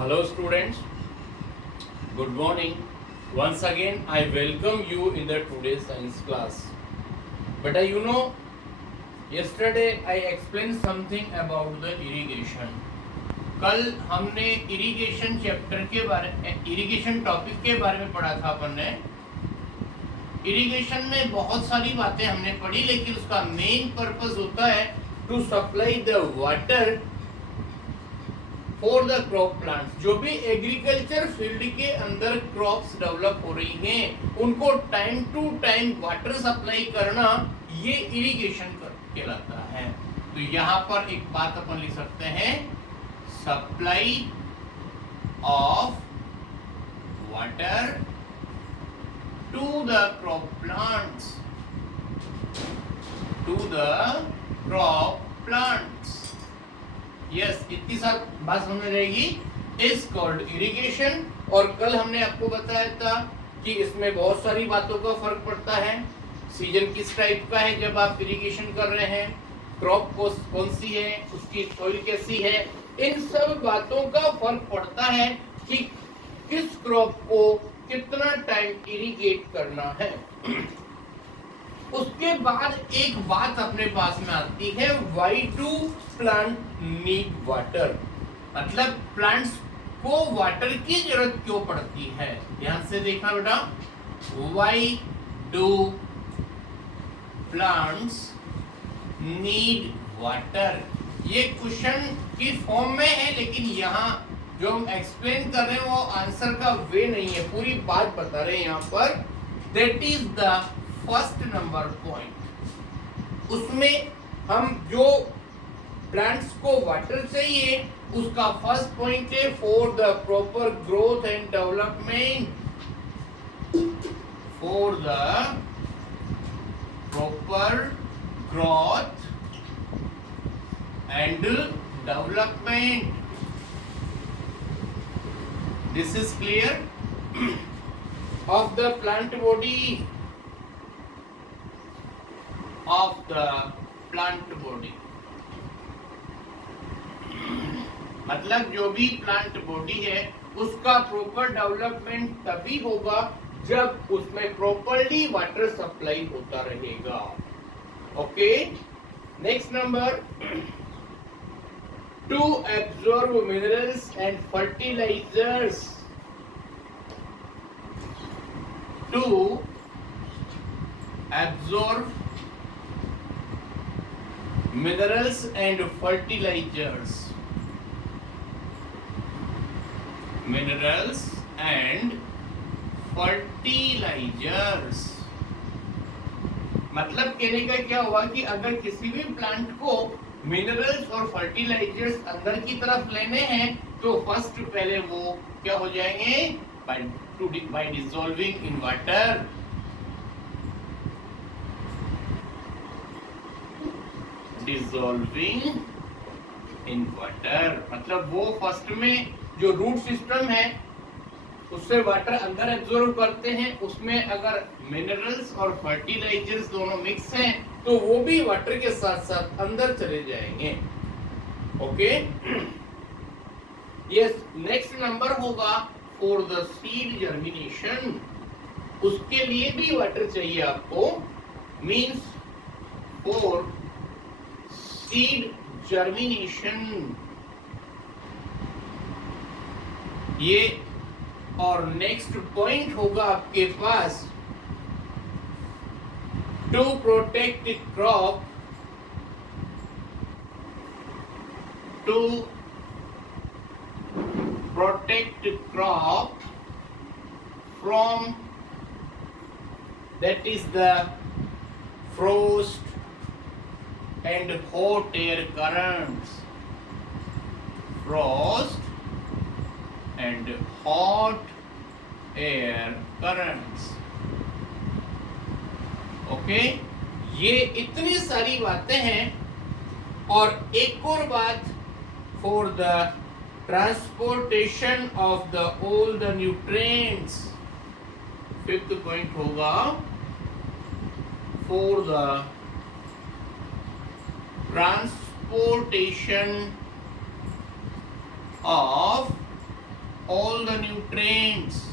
Hello students, good morning. Once again I welcome you in the today's science class. But yesterday I explained something about the irrigation. कल हमने irrigation chapter के बारे irrigation topic के बारे में पढ़ा था अपन ने। इरिगेशन में बहुत सारी बातें हमने पढ़ी, लेकिन उसका मेन पर्पस होता है to supply the water for the crop plants. जो भी एग्रीकल्चर फील्ड के अंदर क्रॉप्स डेवलप हो रही हैं, उनको time to time water supply करना, ये इरिगेशन कहलाता है। तो यहाँ पर एक बात अपन लिख सकते हैं, supply of water to the crop plants, to the crop plants. Yes, इतनी सारी बात समझ में रहेगी। Is called irrigation. और कल हमने आपको बताया था कि इसमें बहुत सारी बातों का फर्क पड़ता है। सीजन किस टाइप का है जब आप इरिगेशन कर रहे हैं, क्रॉप कौन सी है, उसकी सॉइल कैसी है, इन सब बातों का फर्क पड़ता है कि किस क्रॉप को कितना टाइम इरिगेट करना है। उसके बाद एक बात अपने पास में आती है, why do plant need water, मतलब प्लांट्स को वाटर की जरूरत क्यों पड़ती है। ध्यान से देखना बेटा, why do plants need water. ये क्वेश्चन की फॉर्म में है, लेकिन यहाँ जो हम एक्सप्लेन कर रहे हैं वो आंसर का वे नहीं है, पूरी बात बता रहे हैं यहाँ पर। That is the first number point. उसमें हम जो प्लांट्स को वाटर चाहिए, उसका फर्स्ट पॉइंट है for the proper growth and development, for the proper growth and development. This is clear of the plant body, of the plant body। मतलब जो भी प्लांट बॉडी है उसका प्रॉपर डेवलपमेंट तभी होगा जब उसमें प्रॉपर्ली वाटर सप्लाई होता रहेगा। Okay, next number, to absorb minerals and fertilizers, to absorb minerals and fertilizers, minerals and fertilizers। मतलब कहने का क्या हुआ कि अगर किसी भी प्लांट को मिनरल्स और फर्टिलाइजर्स अंदर की तरफ लेने हैं, तो फर्स्ट पहले वो क्या हो जाएंगे, bye dissolving in water. Dissolving in water मतलब वो फर्स्ट में जो रूट सिस्टम है उससे वाटर अंदर एब्जॉर्ब करते हैं, उसमें अगर मिनरल्स और फर्टिलाइजर्स दोनों मिक्स हैं तो वो भी वाटर के साथ साथ अंदर चले जाएंगे। ओके, यस, नेक्स्ट नंबर होगा फॉर द सीड जर्मिनेशन। उसके लिए भी वाटर चाहिए आपको, मींस फॉर सीड जर्मिनेशन। ये और नेक्स्ट पॉइंट होगा आपके पास, to protect crop, to protect crop from, that is the frost and hot air currents, frost and hot air currents। Okay, ये इतनी सारी बातें हैं। और एक और बात, for the transportation of the all the nutrients, fifth point होगा for the transportation of all the nutrients.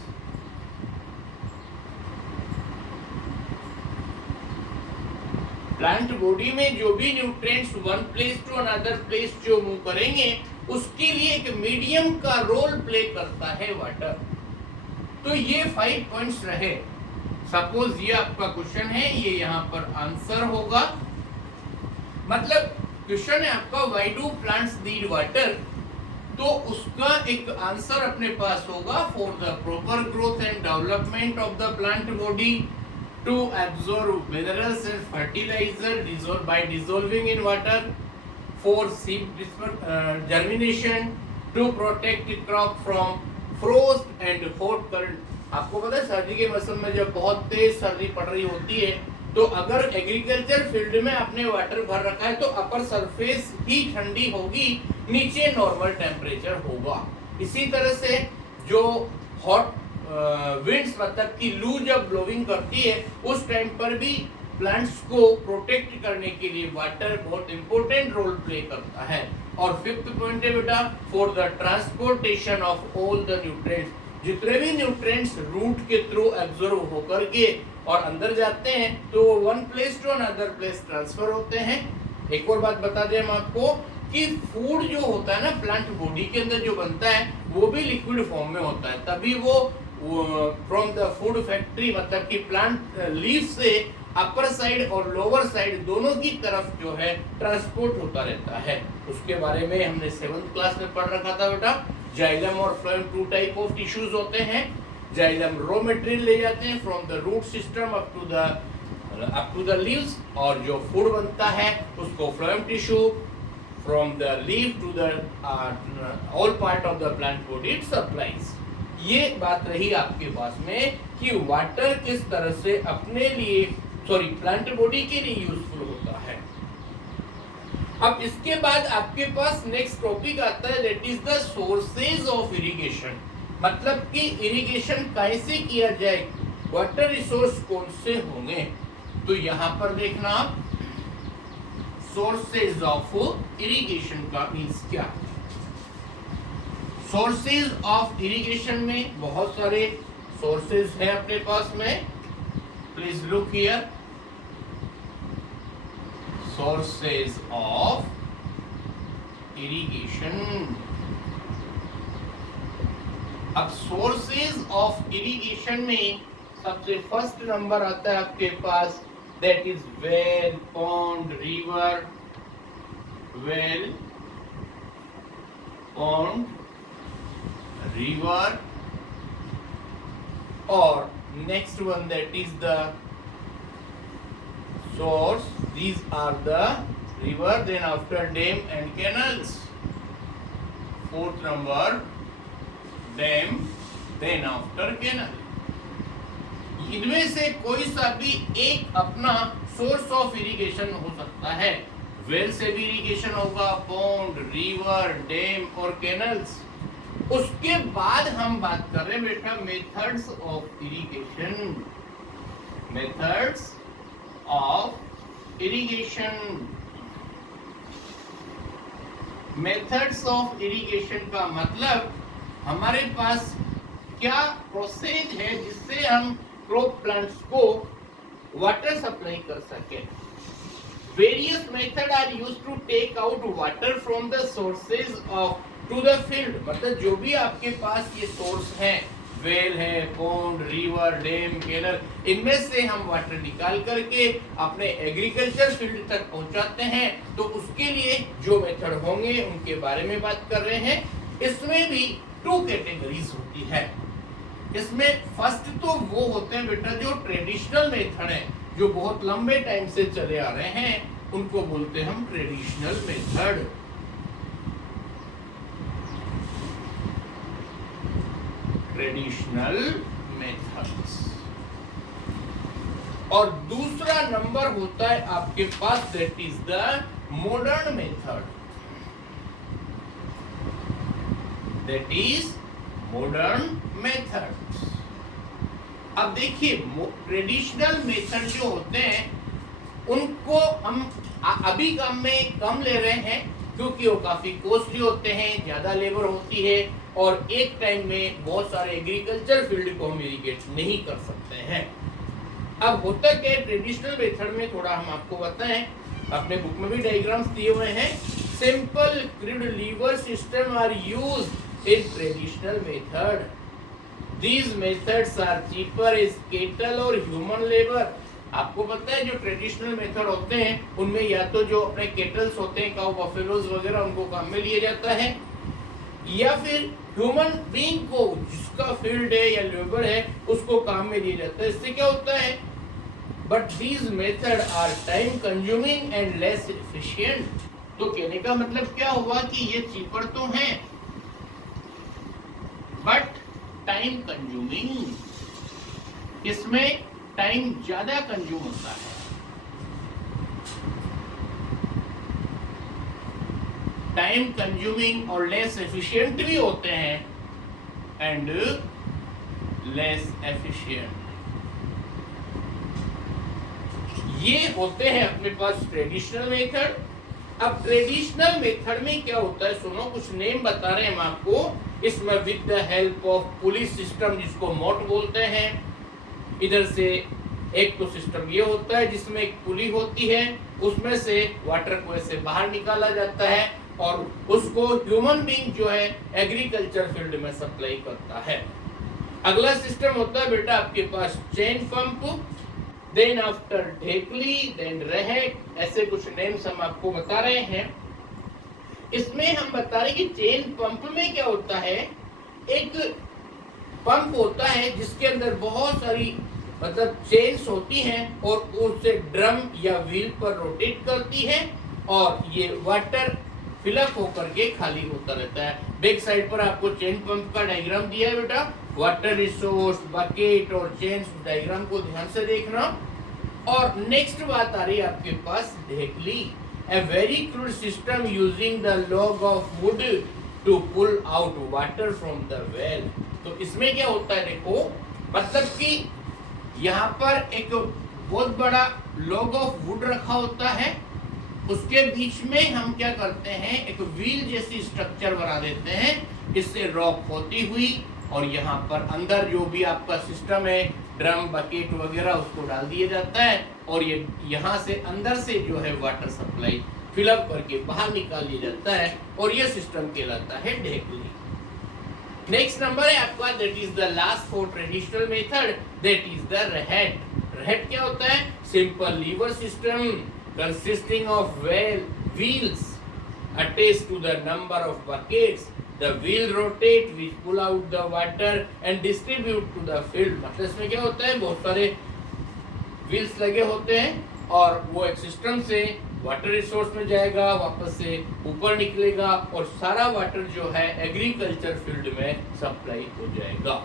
Plant body में जो भी nutrients one place to another place जो मूव करेंगे उसके लिए एक मीडियम का रोल प्ले करता है वाटर। तो ये 5 पॉइंट्स रहे। सपोज ये आपका क्वेश्चन है, ये यहाँ पर आंसर होगा। मतलब क्वेश्चन है आपका why do plants need water, तो उसका एक आंसर अपने पास होगा for the proper growth and development of the plant body, to absorb minerals and fertilizer by dissolving in water, for seed germination, to protect the crop from frost and hot current. आपको पता है सर्दी के मौसम में जब बहुत तेज सर्दी पड़ रही होती है तो अगर एग्रीकल्चर फील्ड में आपने वाटर भर रखा है तो अपर सरफेस ही ठंडी होगी, नीचे नॉर्मल टेम्परेचर होगा। इसी तरह से जो हॉट विंड्स मतलब कि लू जब ब्लोइंग करती है उस टाइम पर भी प्लांट्स को प्रोटेक्ट करने के लिए वाटर बहुत इंपॉर्टेंट रोल प्ले करता है। और फिफ्थ पॉइंट है बेटा for the transportation of all the nutrients, जितने भी न्यूट्रिएंट्स रूट के थ्रू एब्जॉर्ब होकर के और अंदर जाते हैं तो one place to another place transfer होते हैं। एक और बात बता दें हम आपको कि फूड जो होता है ना प्लांट बॉडी के अंदर जो बनता है वो भी लिक्विड फॉर्म में होता है, तभी वो फ्रॉम द फूड फैक्ट्री मतलब कि प्लांट लीफ से अपर साइड और लोअर साइड दोनों की तरफ जो है ट्रांसपोर्ट होता रहता है। उसके बारे में हमने 7th क्लास में पढ़ रखा था बेटा। जाइलम और फ्लोएम 2 टाइप ऑफ टिश्यूज होते हैं। जाइलम रॉ मटेरियल ले जाते हैं from the root system up to the leaves, और जो फूड बनता है उसको phloem tissue from the leaf to the all part of the plant body it supplies. ये बात रही आपके पास में कि वाटर किस तरह से अपने लिए प्लांट बॉडी के लिए यूजफुल होता है। अब इसके बाद आपके पास नेक्स्ट टॉपिक आता है that is the sources of irrigation, मतलब कि इरिगेशन कैसे किया जाए, वाटर रिसोर्स कौन से होंगे। तो यहाँ पर देखना आप सोर्सेज ऑफ इरिगेशन का मींस क्या। सोर्सेज ऑफ इरिगेशन में बहुत सारे सोर्सेज हैं अपने पास में। Please look here, sources of irrigation. अब सोर्सेज ऑफ इरिगेशन में सबसे फर्स्ट नंबर आता है आपके पास that is well, pond, river, well, pond, river, or next one that is the source. These are the river, then after dam and canals. Fourth number dam, then after canal. इनमें से कोई सा भी एक अपना सोर्स ऑफ इरिगेशन हो सकता है। वेल से भी इरिगेशन होगा, पॉन्ड, रिवर, डैम और कैनल्स। उसके बाद हम बात कर रहे हैं बेटा methods of irrigation. Methods of irrigation, methods of irrigation का मतलब हमारे पास क्या प्रोसेस है जिससे हम क्रॉप प्लांट्स को वाटर सप्लाई कर सके। Various method are used to take out water from the sources of to the field, मतलब जो भी आपके पास ये सोर्स हैं, वेल है, पॉन्ड, रिवर, डैम, कैनल, इनमें से हम वाटर निकाल करके अपने एग्रीकल्चर फील्ड तक पहुंचाते हैं। तो उसके लिए जो मेथड होंगे उनके बारे में बात कर रहे हैं। इसमें भी 2 कैटेगरीज होती है। इसमें फर्स्ट तो वो होते हैं बेटा जो ट्रेडिशनल मेथड है, जो बहुत लंबे टाइम से चले आ रहे हैं, उनको बोलते हैं हम ट्रेडिशनल मेथड। Traditional methods. और दूसरा नंबर होता है आपके पास that is the modern method, that is modern methods. अब देखिए ट्रेडिशनल मेथड जो होते हैं उनको हम अभी काम में कम ले रहे हैं, क्योंकि वो काफी कॉस्टली होते हैं, ज्यादा लेबर होती है और एक टाइम में बहुत सारे एग्रीकल्चर फील्ड को हम इरिगेट नहीं कर सकते हैं। अब होता क्या है ट्रेडिशनल मेथड में, थोड़ा हम आपको बताएं, अपने बुक में भी डायग्राम्स दिए हुए हैं। Simple crude lever system are used in traditional method. These methods are cheaper as cattle और ह्यूमन लेबर। आपको पता है जो ट्रेडिशनल मेथड होते हैं उनमें या तो जो अपने केटल्स होते हैं, काउ बफेलोज वगैरह, उनको काम में लिया जाता है, या फिर ह्यूमन बीइंग को जिसका फील्ड है या लेबर है उसको काम में लिया जाता है। इससे क्या होता है, but these method are time consuming and less efficient. तो कहने का मतलब क्या हुआ कि ये चीपर तो हैं बट टाइम कंज्यूमिंग, इसमें टाइम ज्यादा कंज्यूम होता है। टाइम कंज्यूमिंग और लेस एफिशिएंट भी होते हैं एंड लेस एफिशिएंट, ये होते हैं अपने पास ट्रेडिशनल मेथड। अब ट्रेडिशनल मेथड में क्या होता है, सुनो, कुछ नेम बता रहे हैं हम आपको। इसमें with the help of police system, जिसको मोट बोलते हैं, इधर से एक तो सिस्टम ये होता है जिसमें एक पुली होती है, उसमें से वाटर को ऐसे बाहर निकाला जाता है और उसको ह्यूमन बीइंग जो है एग्रीकल्चर फील्ड में सप्लाई करता है। अगला सिस्टम होता है बेटा आपके पास चेन पंप, देन आफ्टर ढेकली, देन रहेट, ऐसे कुछ नेम्स हम आपको बता रहे हैं। इसमें हम बता रहे हैं कि चेन पंप में क्या होता है, एक पंप होता है जिसके अंदर बहुत सारी मतलब चेन्स होती हैं और उसे ड्रम या व्हील पर रोटेट करती है और ये वाटर फिलअप होकर के खाली होता रहता है। बैक साइड पर आपको चेन पंप का डायग्राम दिया है बेटा, वाटर रिसोर्स, बकेट और चेन्स, डायग्राम को ध्यान से देखना। और नेक्स्ट बात आ रही है आपके पास ढेकली, a very crude system using the log of wood to pull out water from the well। तो इसमें क्या होता है देखो, मतलब कि यहाँ पर एक बहुत बड़ा log of wood रखा होता है, उसके बीच में हम क्या करते हैं, एक व्हील जैसी स्ट्रक्चर बना देते हैं, इससे रॉक होती हुई और यहाँ पर अंदर जो भी आपका सिस्टम है, ड्रम, बकेट वगैरह, उसको डाल दिया जाता है और ये यहाँ से अंदर से जो है वाटर सप्लाई फिलअप करके बाहर निकाल लिया जाता है और ये सिस्टम कहलाता है ढेकली। नेक्स्ट नंबर है आपका, that is the last for traditional method, that is the रहेट। रहेट क्या होता है, simple lever system consisting of wheels attached to the number of buckets। The wheel rotate which pull out the water and distribute to the field। मतलब इसमें क्या होता है, बहुत सारे व्हील्स लगे होते हैं और वो एक सिस्टम से वाटर रिसोर्स में जाएगा, वापस से ऊपर निकलेगा और सारा वाटर जो है एग्रीकल्चर फील्ड में सप्लाई हो जाएगा।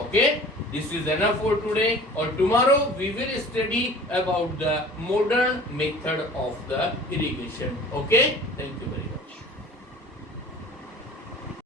Okay, this is enough for today, or tomorrow we will study about the modern method of the irrigation. Okay, thank you very much.